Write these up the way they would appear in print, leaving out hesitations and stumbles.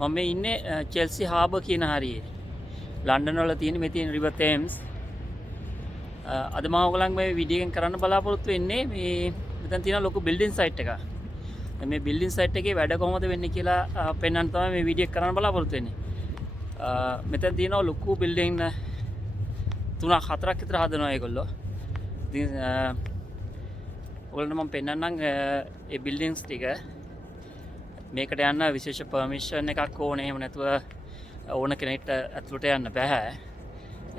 මම මේ ඉන්නේ චෙල්සි හාබර් කියන හරියේ. ලන්ඩන් වල තියෙන මේ තියෙන රිවර් තේම්ස්. අද මම ඔයගලන් මේ වීඩියෝ එකෙන් කරන්න බලාපොරොත්තු වෙන්නේ මේ මෙතන තියෙන ලොකු බිල්ඩින් සයිට් එකක්. මේ බිල්ඩින් සයිට් එකේ වැඩ කොහොමද වෙන්නේ කියලා පෙන්වන්න තමයි මේ වීඩියෝ එක කරන්න බලාපොරොත්තු වෙන්නේ. මෙතන තියෙනවා ලොකු බිල්ඩින් 3-4ක් විතර හදනවා ඒගොල්ලෝ. ඉතින් ඔයගොල්ලන්ට මම පෙන්වන්නම් ඒ බිල්ඩින්ස් ටික. මේකට යන්න විශේෂ පර්මිෂන් එකක් ඕනේ. එහෙම නැතුව ඕන කෙනෙක්ට ඇතුළට යන්න බෑ.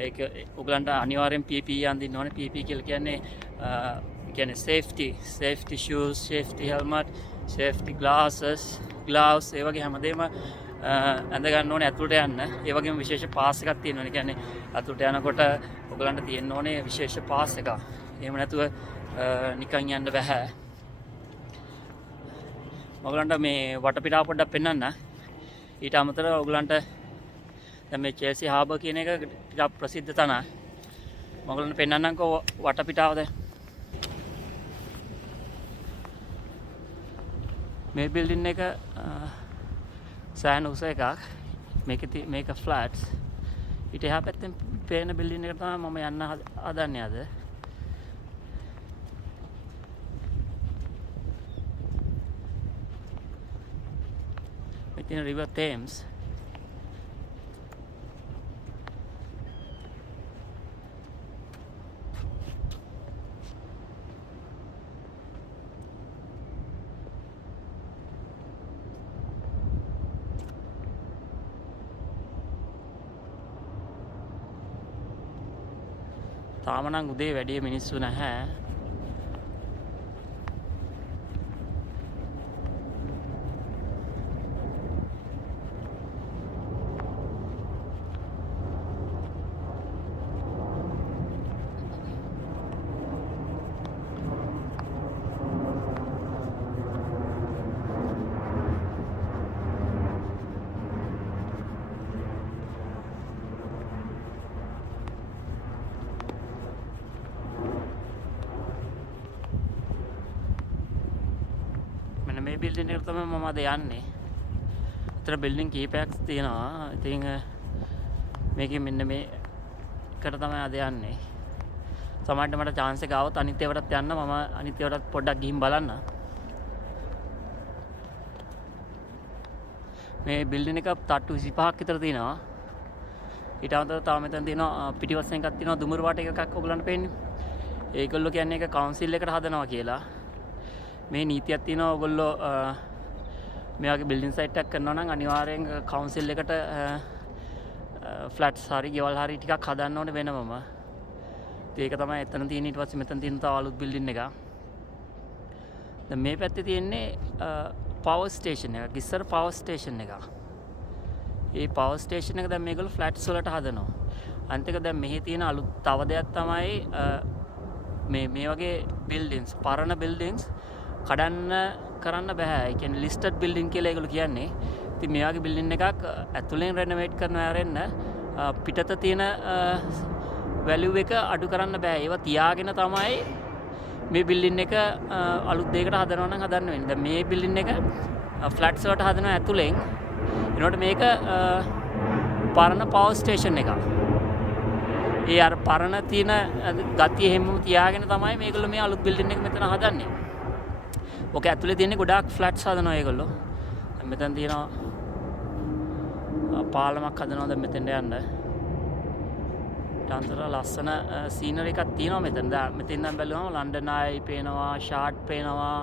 ඒක ඔයගලන්ට අනිවාර්යෙන් PPE අඳින්න ඕනේ. PPE කියලා කියන්නේ safety shoes, safety helmet, safety glasses, gloves ඒ වගේ හැමදේම ඇඳ ගන්න ඕනේ ඇතුළට යන්න. ඒ වගේම විශේෂ පාස් එකක් තියෙනවා. ඒ කියන්නේ ඇතුළට යනකොට ඔයගලන්ට තියෙන්න ඕනේ විශේෂ පාස් එකක්. එහෙම නැතුව නිකන් යන්න බෑ. ඔයගලන්ට මේ වටපිටාව පොඩ්ඩක් පෙන්වන්න. ඊට අමතරව ඔයගලන්ට දැන් මේ චෙල්සි හාබර් කියන එක ටිකක් ප්‍රසිද්ධ තැන. මම ඔයගලන්ට පෙන්වන්නම්කෝ වටපිටාව දැන්. මේ බිල්ඩින් එක සෑහෙන උස එකක්. මේක ෆ්ලැට්ස්. ඊට එහා පැත්තෙන් පේන බිල්ඩින් එකට තමයි මම යන්න හදන්නේ අද. in River Thames. තාම නම් උදේ වැඩි මිනිස්සු නැහැ. මේ බිල්ඩින් එකට තමයි මම අද යන්නේ. අතර බිල්ඩින් කීපයක් තියෙනවා. ඉතින් මේකෙන් මෙන්න මේකට තමයි අද යන්නේ. සමහරවිට මට chance එක ආවොත් අනිත් ඒවාටත් යන්න. මම අනිත් ඒවාටත් පොඩ්ඩක් ගිහින් බලන්න. මේ බිල්ඩින් එක තට්ටු 25ක් විතර තියෙනවා. ඊට අමතරව තව මෙතන තියෙනවා පිටිපස්සෙන් එකක් තියෙනවා දුමුරු වාට එකක් ඔයගලන්ට පේන්නේ. ඒගොල්ලෝ කියන්නේ ඒක කවුන්සිල් එකට හදනවා කියලා. මේ නීතියක් තියෙනවා ඔයගොල්ලෝ මේ වගේ බිල්ඩින් සයිට් එකක් කරනවා නම් අනිවාර්යෙන් කවුන්සිල් එකට ෆ්ලැට්ස් හරි ගෙවල් හරි ටිකක් හදන්න ඕනේ වෙනමම. ඒක තමයි එතන තියෙන. ඊට පස්සේ මෙතන තියෙන තව අලුත් බිල්ඩින් එකක්. දැන් මේ පැත්තේ තියෙන්නේ පවර් ස්ටේෂන් එකක්. ඉස්සර පවර් ස්ටේෂන් එකක්. ඒ පවර් ස්ටේෂන් එක දැන් මේගොල්ලෝ ෆ්ලැට්ස් වලට හදනවා. අනිත් එක දැන් මෙහි තියෙන අලුත් තව දෙයක් තමයි මේ වගේ බිල්ඩින්ස්, පරණ බිල්ඩින්ස් කඩන්න කරන්න බෑ. ඒ කියන්නේ ලිස්ටඩ් බිල්ඩින් කියලා ඒගොල්ලෝ කියන්නේ. ඉතින් මේ වගේ බිල්ඩින් එකක් ඇතුලෙන් රෙනොවේට් කරනවා ආරෙන්න පිටත තියෙන වැලියු එක අඩු කරන්න බෑ. ඒවා තියාගෙන තමයි මේ බිල්ඩින් එක අලුත් දෙයකට හදනවා නම් හදන්න වෙන්නේ. දැන් මේ බිල්ඩින් එක ෆ්ලැට්ස් වලට හදනවා ඇතුලෙන්. එනකොට මේක පරණ පවර් ස්ටේෂන් එකක්. ඒ අර පරණ තියෙන ගතිය හැමෝම තියාගෙන තමයි මේගොල්ලෝ මේ අලුත් බිල්ඩින් එක මෙතන හදන්නේ. ඔක ඇතුලේ තියෙන්නේ ගොඩාක් ෆ්ලැට්ස් හදනවා ඒගොල්ලෝ. මෙතන තියෙනවා පාලමක් හදනවා දැන් මෙතෙන්ට යන්න. ඊටාන්තර ලස්සන සීනරි එකක් තියෙනවා මෙතන. දැන් මෙතෙන් නම් බැලුවම ලන්ඩන් ආයි පේනවා, ෂාට් පේනවා.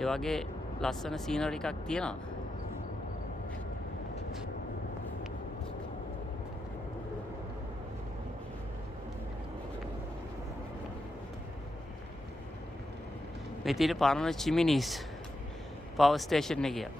ඒ වගේ ලස්සන සීනරි එකක් තියෙනවා. මේ තියෙන පරණ චිමිනීස් පවර් ස්ටේෂන් එකේ.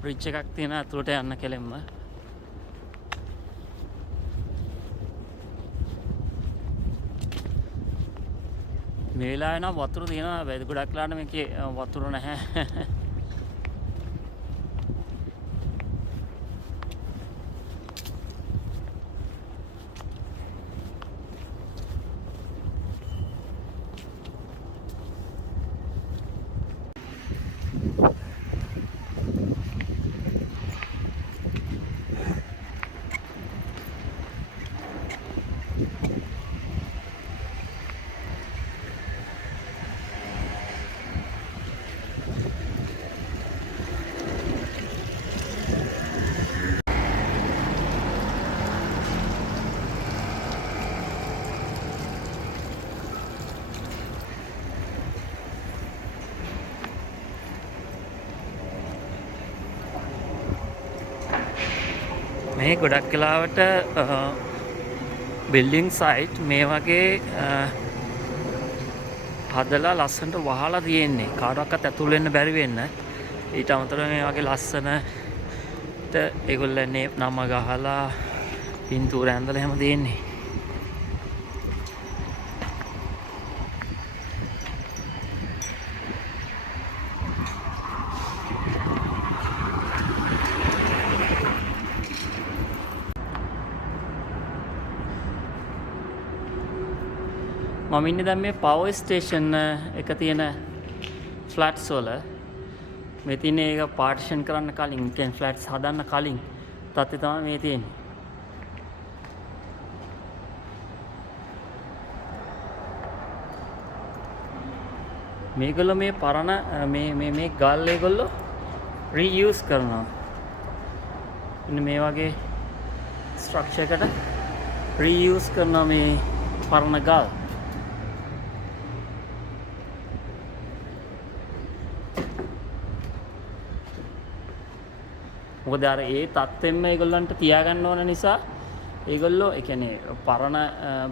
බ්‍රිජ් එකක් තියෙනවා ඇතුළට යන්න කෙලින්ම. මේ වෙලාවේ නම් වතුර තියෙනවා හැබැයි ගොඩක් වෙලාවට මේකේ වතුර නැහැ. මේ ගොඩක් වෙලාවට බිල්ඩින් සයිට් මේ වගේ හදලා ලස්සනට වහලා තියෙන්නේ කාටවත් ඇතුල් වෙන්න බැරි වෙන්න. ඊට අමතරව මේ වගේ ලස්සනට ඒගොල්ලන්නේ නම ගහලා පින්තූර ඇඳලා එහෙම තියෙන්නේ. මම ඉන්නේ දැන් මේ පවර් ස්ටේෂන් එක තියෙන ෆ්ලැට්ස් වල. මේ තියෙන්නේ ඒක පාර්ටිෂන් කරන්න කලින් කියන්නේ ෆ්ලැට්ස් හදන්න කලින් තත්ත්වය තමයි මේ තියෙන්නේ. මේගොල්ලෝ මේ පරණ මේ ගල් ඒගොල්ලෝ රීයුස් කරනවා. ඉන්න මේ වගේ ස්ට්‍රක්චර් එකකට රීයුස් කරනවා මේ පරණ ගල්. මොකද අර ඒ තත්ත්වෙම ඒගොල්ලන්ට තියාගන්න ඕන නිසා ඒගොල්ලෝ ඒ කියන්නේ පරණ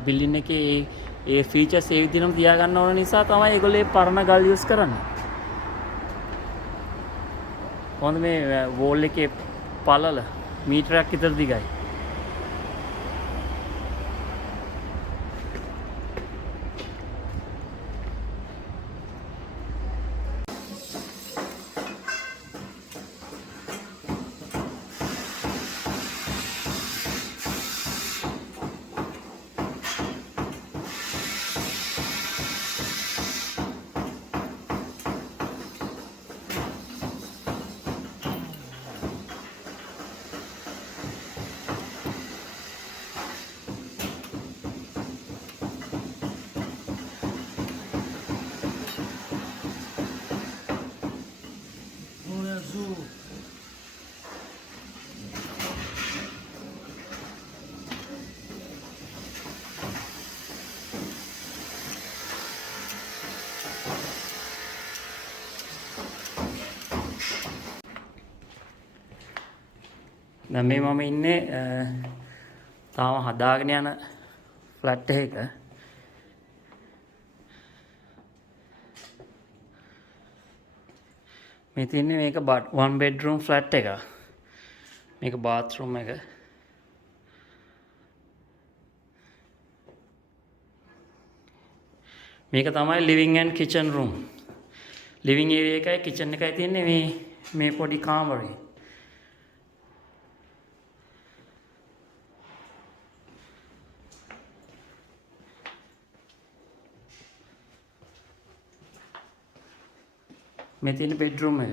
බිල්ඩින් එකේ ඒ ෆීචර්ස් ඒ විදිහටම තියාගන්න ඕන නිසා තමයි ඒගොල්ලෝ ඒ පරණ ගල් යූස් කරන්නේ. කොහොමද මේ වෝල් එකේ පළල මීටරයක් විතර දිගයි. දැන් මේ මම ඉන්නේ තාම හදාගෙන යන ෆ්ලැට් එකක. මේ තියන්නේ මේක 1 bedroom ෆ්ලැට් එක. මේක බාත්රූම් එක. මේක තමයි living and kitchen room. living area එකයි kitchen එකයි තියන්නේ මේ පොඩි කාමරේ. මේ තියෙන බෙඩ්රූම් එක.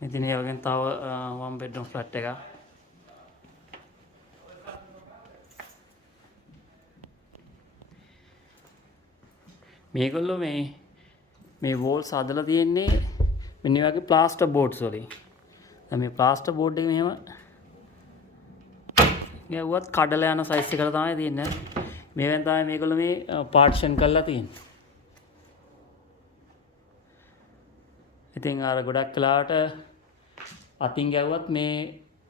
මේ තියෙන ඒ වගේ තව 1 bedroom flat එකක්. මේගොල්ලෝ මේ වෝල්ස් හදලා තියෙන්නේ මෙන්න මේ වගේ ප්ලාස්ටර් බෝඩ්ස් වලින්. දැන් මේ ප්ලාස්ටර් බෝඩ් එක මෙහෙම ගැව්වත් කඩලා යන සයිස් එකට තමයි තියෙන්නේ. මේවෙන් තමයි මේගොල්ලෝ මේ පාර්ටිෂන් කරලා තියෙන්නේ. ඉතින් අර ගොඩක් වෙලාවට අතින් ගැව්වත් මේ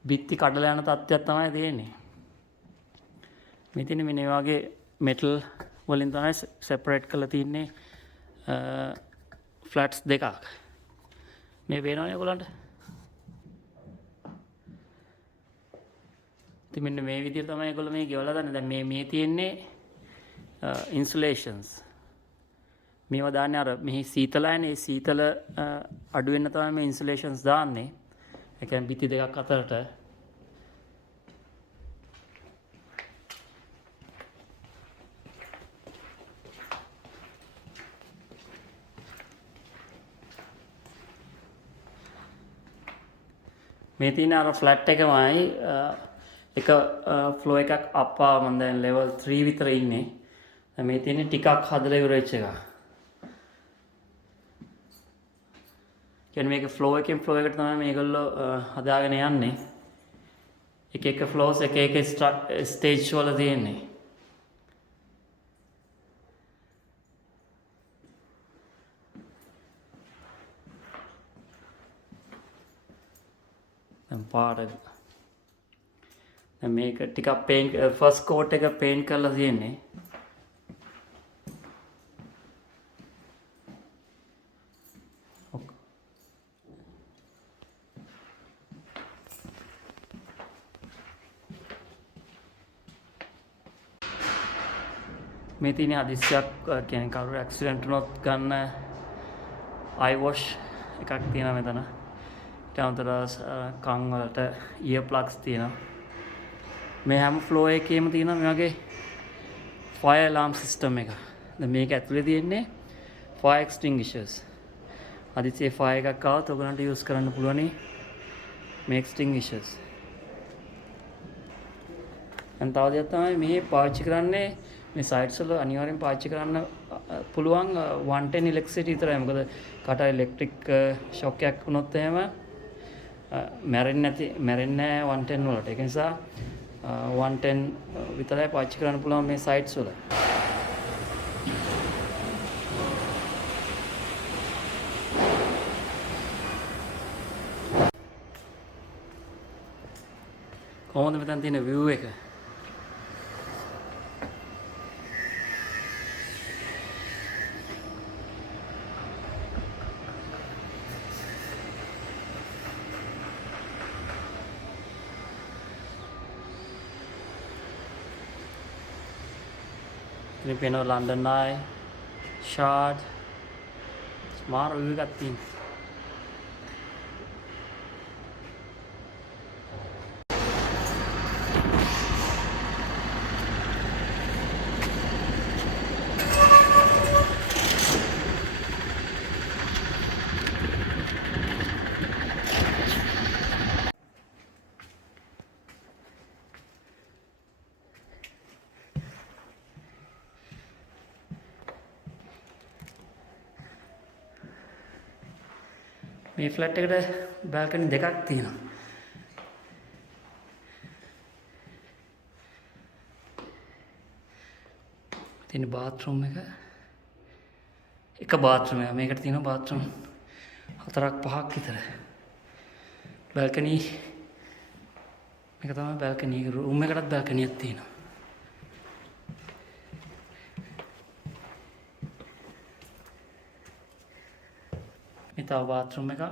බිත්ති කඩලා යන තත්ත්වයක් තමයි තියෙන්නේ. මේ තියෙන්නේ මෙන්න මේ වගේ මෙටල් වලින් තමයි සෙපරේට් කරලා තින්නේ ෆ්ලැට්ස් දෙකක්. මේ පේනවනේ ඔයගොල්ලන්ට. ඉතින් මෙන්න මේ විදිහට තමයි ඒගොල්ලෝ මේ ගෙවලා දාන්නේ. දැන් මේ තියෙන්නේ ඉන්සුලේෂන්ස්. මේවා දාන්නේ අර මෙහි සීතලයිනේ. ඒ සීතල අඩු වෙන්න තමයි මේ ඉන්සුලේෂන්ස් දාන්නේ. ඒ කියන්නේ බිත්ති දෙකක් අතරට. මේ තියෙන අර ෆ්ලැට් එකමයි එක ෆ්ලෝ එකක් අප්පා මම දැන් ලෙවල් 3 විතර ඉන්නේ. මේ තියෙන්නේ ටිකක් හදලා ඉවර වෙච්ච එක. කියන්නේ මේක ෆ්ලෝ එකෙන් ෆ්ලෝ එකට තමයි මේගොල්ලෝ හදාගෙන යන්නේ. එක ෆ්ලෝස් එක ස්ටේජ් වල තියෙන්නේ. දැන් පාට දැන් මේක ටිකක් පේන්ට් ෆස්ට් කෝට් එක පේන්ට් කරලා තියෙන්නේ. මේ තියෙන අදිස්සියක් කියන්නේ කවුරු ඇක්සිඩන්ට් වුණොත් ගන්න අයි වොෂ් එකක් තියෙනවා මෙතන. ඊට අමතරව කන් වලට ඉයර් ප්ලග්ස් තියෙනවා. මේ හැම ෆ්ලෝ එකේම තියෙනවා මේ වගේ ෆයර් ඇලාර්ම් සිස්ටම් එක. දැන් මේක ඇතුලේ තියෙන්නේ ෆයර් එක්ස්ටින්ගිෂර්ස්. අදිස්සියේ ෆයර් එකක් ආවොත් ඔයගලන්ට යූස් කරන්න පුළුවන් මේ එක්ස්ටින්ගිෂර්ස්. දැන් තව දෙයක් තමයි මේ පාවිච්චි කරන්නේ මේ සයිට්ස් වල අනිවාර්යෙන් පාවිච්චි කරන්න පුළුවන් 110 ඉලෙක්ට්‍රිසිටි විතරයි. මොකද කට ඉලෙක්ට්‍රික් ෂොක් එකක් වුණොත් එහෙම මැරෙන්නේ නැහැ 110 වලට. ඒක නිසා 110 විතරයි පාවිච්චි කරන්න පුළුවන් මේ සයිට්ස් වල. කොහොමද මෙතන තියෙන view එක? ඉතින් පේනවා ලන්ඩන් ආයි ෂාඩ් ස්මාර් view එකක් තියෙනවා. මේ ෆ්ලැට් එකට බල්කනි දෙකක් තියෙනවා. තියෙන බාත්රූම් එක බාත්රූම් එක. මේකට තියෙනවා බාත්රූම් 4-5ක් විතර. බල්කනි මේක තමයි බල්කනි එක. රූම් එකටත් බල්කනියක් තියෙනවා. මේ තව බාත්රූම් එකක්.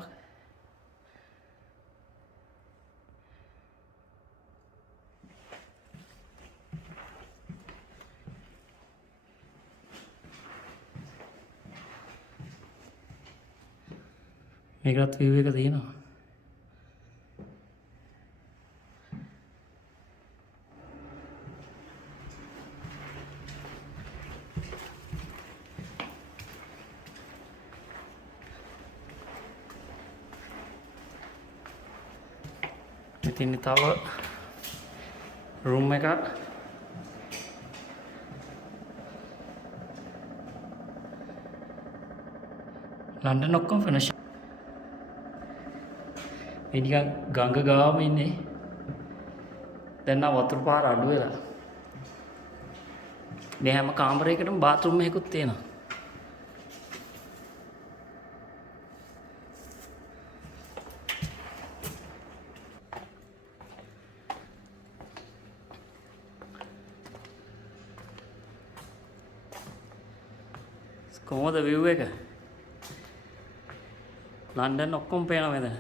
මේකත් view එක තියෙනවා. ඉතින් තව රූම් එකක්. ලන්ඩන් ඔක්කොම ෆිනිෂ්. මේ නිකන් ගඟ ගාවම ඉන්නේ. දැන් නම් වතුර පාර අඩු වෙලා. මේ හැම කාමරයකටම බාත්රූම් එකකුත් තියෙනවා. කොහොමද view එක? ලන්ඩන් ඔක්කොම පේනවා මෙතන.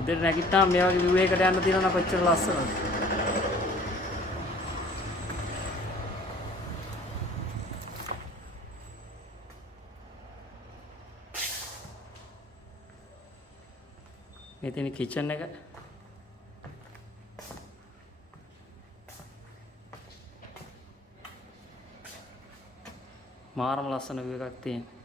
උදේට නැගිට්ටාම මේ වගේ view එකකට යන්න තියෙනවා නම් කොච්චර ලස්සනද? මේ තියෙන කිචන් එක. මාරම ලස්සන view එකක් තියෙනවා.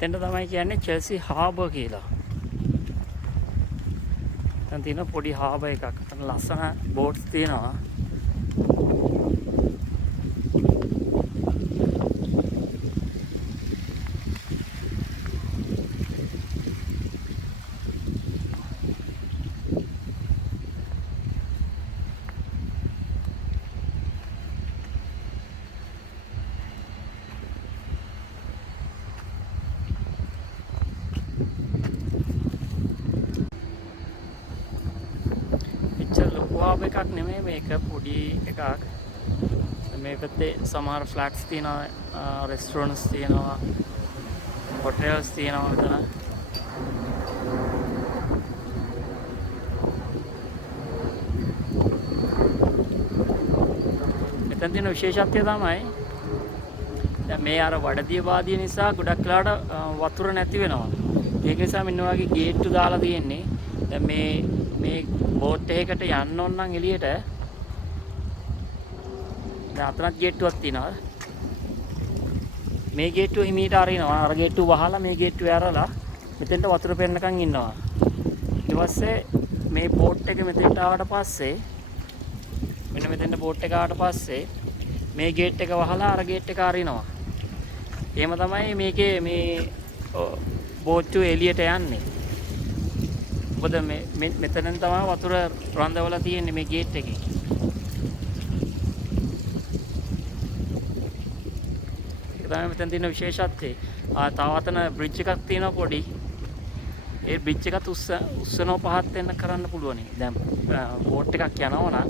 මෙතෙන්ට තමයි කියන්නේ චෙල්සි හාබර් කියලා. දැන් තියෙන පොඩි හාබර් එකක්. අතන ලස්සන බෝට්ස් තියෙනවා. ලොකු එකක් නෙමෙයි මේක පොඩි එකක්. මේ පැත්තේ සමහර ෆ්ලැට්ස් තියෙනවා, රෙස්ටොරන්ට්ස් තියෙනවා, හොටෙල්ස් තියෙනවා මෙතන. මෙතන තියෙන විශේෂත්වය තමයි දැන් මේ අර වඩදිය වාදිය නිසා ගොඩක් වෙලාවට වතුර නැති වෙනවා. ඒක නිසා මෙන්න වගේ ගේට්ටු දාලා තියෙන්නේ. දැන් මේ බෝට් එකකට යන්න ඕන නම් එළියට දැන් අතනත් ගේට්ටුවක් තියෙනවා. මේ ගේට්ටුව හිමීට අරිනවා. අර ගේට්ටුව වහලා මේ ගේට්ටුව ඇරලා මෙතෙන්ට වතුර පෙන්නකන් ඉන්නවා. ඊට පස්සේ මේ බෝට් එක මෙතෙන්ට ආවට පස්සේ මෙන්න මෙතෙන්ට බෝට් එක ආවට පස්සේ මේ ගේට් එක වහලා අර ගේට් එක අරිනවා. එහෙම තමයි මේකේ මේ බෝට්ටුව එළියට යන්නේ. මොකද මෙතනෙන් තමයි වතුර රඳවලා තියෙන්නේ මේ ගේට් එකේ. ඒක තමයි මෙතන තියෙන විශේෂත්වය. තව අතන බ්‍රිජ් එකක් තියෙනවා පොඩි. ඒ බ්‍රිජ් එකත් උස්සනෝ පහත් වෙන්න කරන්න පුළුවන්. දැන් බෝට් එකක් යනවා නම්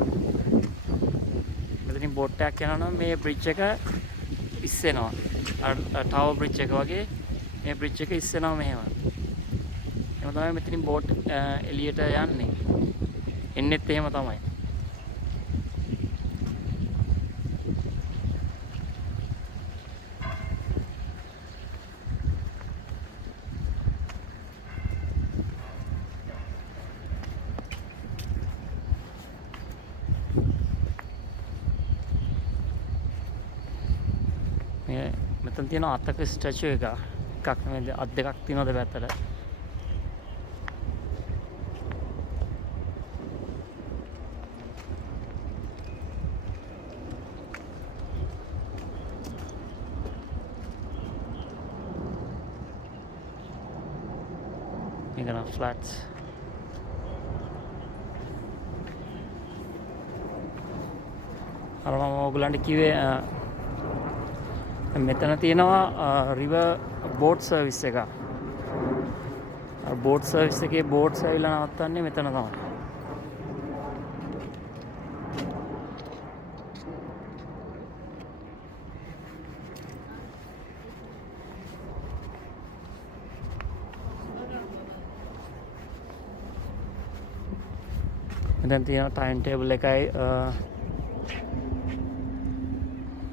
මෙතනින් බෝට් එකක් යනවා නම් මේ බ්‍රිජ් එක ඉස්සෙනවා. ටවර් බ්‍රිජ් එක වගේ මේ බ්‍රිජ් එක ඉස්සෙනවා මෙහෙම. එහෙම තමයි මෙතනින් බෝට් එළියට යන්නේ. එන්නෙත් එහෙම තමයි. මෙතන තියෙන අතක ස්ටැචු එකක් නෙමෙයි අත් දෙකක් තියෙනවද පැත්තට. මේක නම් ෆ්ලැට්ස්. අර මම ඔයගලන්ට කිව්වේ මෙතන තියෙනවා රිවර් බෝට් සර්විස් එක. බෝට් සර්විස් එකේ බෝට්ස් ඇවිල්ලා නවත්තන්නේ මෙතන තමයි. මෙතන තියෙන ටයිම් ටේබල් එකයි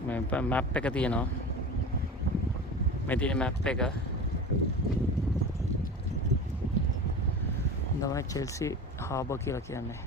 මේ මැප් එක තියෙනවා. මේ තියෙන මැප් එක තමයි චෙල්සි හාබර් කියලා කියන්නේ.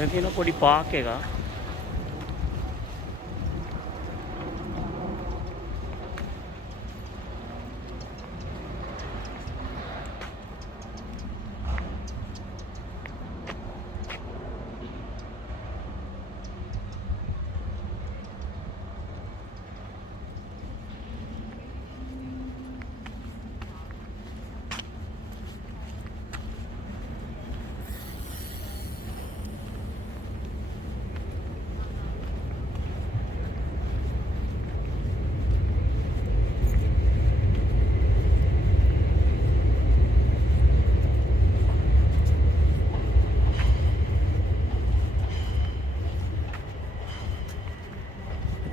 මෙතන තියෙන පොඩි පාක් එකක්.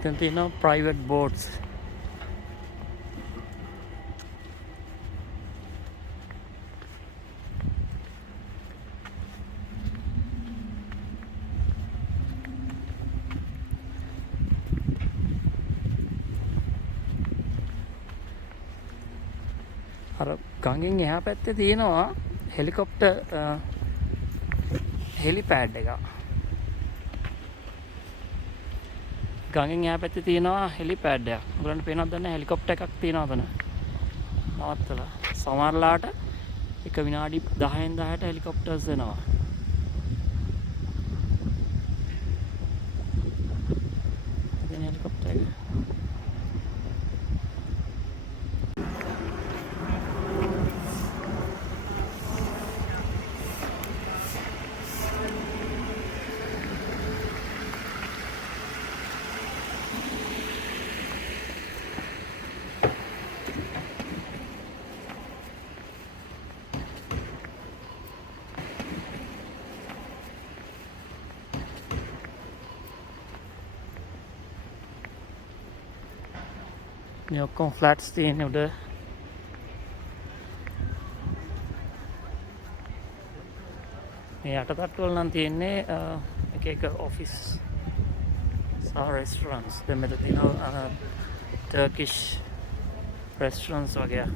මෙතන තියෙනවා private boats. අර ගඟෙන් එහා පැත්තේ තියෙනවා හෙලිකොප්ටර් හෙලිපෑඩ් එකක්. ගඟෙන් එහා පැත්තේ තියෙනවා හෙලිපෑඩ් එකක්. ඔයගලන්ට පේනවද දන්නේ හෙලිකොප්ටර් එකක් තියෙනවා තන. නවත්තලා. සමහරලාට එක විනාඩි 10න් 10ට හෙලිකොප්ටර්ස් එනවා. ඉතින් හෙලිකොප්ටර් එක මේ ඔක්කොම ෆ්ලැට්ස් තියෙන උඩ. මේ යටතට්ටු වල නම් තියෙන්නේ එක එක ඔෆිස් සහ රෙස්ටොරන්ට්ස්. දැන් මෙතන තියෙනවා ටර්කිෂ් රෙස්ටොරන්ට්ස් වගේ.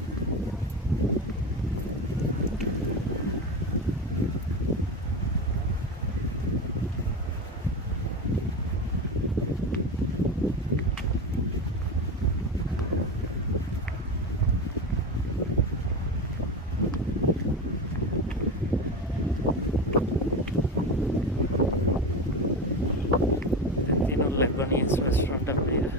Lebanese restaurant up there.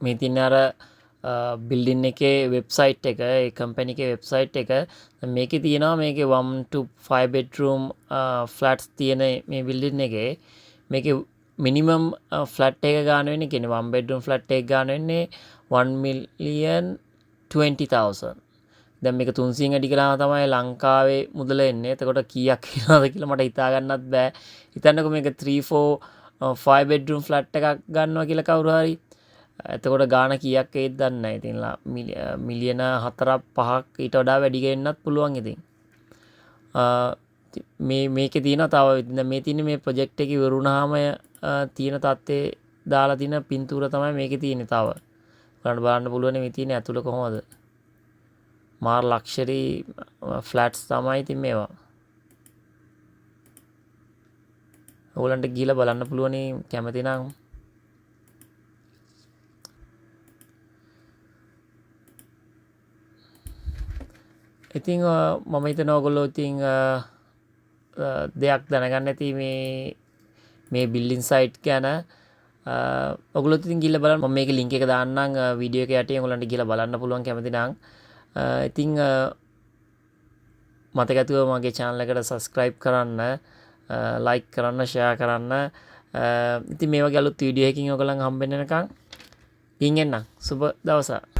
මේ තියන්නේ අර බිල්ඩින් එකේ වෙබ්සයිට් එක ඒ කම්පැනි එකේ වෙබ්සයිට් එක මේකේ තියෙනවා මේකේ 1 to 5 bedroom ෆ්ලැට්ස් තියෙන මේ බිල්ඩින් එකේ මේකේ මිනිමම් ෆ්ලැට් එක ගන්න වෙන්නේ කියන්නේ 1 bedroom ෆ්ලැට් එක ගන්න වෙන්නේ 1,20,000. දැන් මේක 300 අඩි කළාම තමයි ලංකාවේ මුදල එන්නේ. එතකොට කීයක් වෙනවද කියලා මට හිතා ගන්නත් බෑ. හිතන්නකෝ මේක 3 4 5 bedroom ෆ්ලැට් එකක් ගන්නවා කියලා කවුරු හරි. එතකොට ගාන කීයක් ඒත් දන්නේ නැහැ. ඉතින් මිලියන 4ක් 5ක් ඊට වඩා වැඩි ගෙන්නත් පුළුවන් ඉතින්. මේකේ තියෙනවා තව මේ තියෙන මේ ප්‍රොජෙක්ට් එක ඉවරුනහම තියෙන තත්ත්වේ දාලා තියෙන පින්තූර තමයි මේකේ තියෙන්නේ තව. ඔයාලට බලන්න පුළුවන් මේ තියෙන ඇතුළ කොහොමද? මාර ලක්ෂරි ෆ්ලැට්ස් තමයි ඉතින් මේවා. ඔයගලන්ට ගිහලා බලන්න පුළුවන් කැමති නම්. ඉතින් මම හිතනවා ඔයගොල්ලෝ ඉතින් දෙයක් දැනගන්න ඇති මේ බිල්ඩින් සයිට් ගැන. ඔයගොල්ලෝ ඉතින් ගිහලා බලන්න. මම මේකේ link එක දාන්නම් වීඩියෝ එක යටින් ඔයගලන්ට ගිහලා බලන්න පුළුවන් කැමති නම්. ඉතින් මතක ඇතුව මගේ channel එකට subscribe කරන්න, like කරන්න, share කරන්න. ඉතින් මේ වගේ අලුත් වීඩියෝ එකකින් ඔයගලන් හම්බෙන්න වෙනකන් පින් එන්නම්. සුබ දවසක්.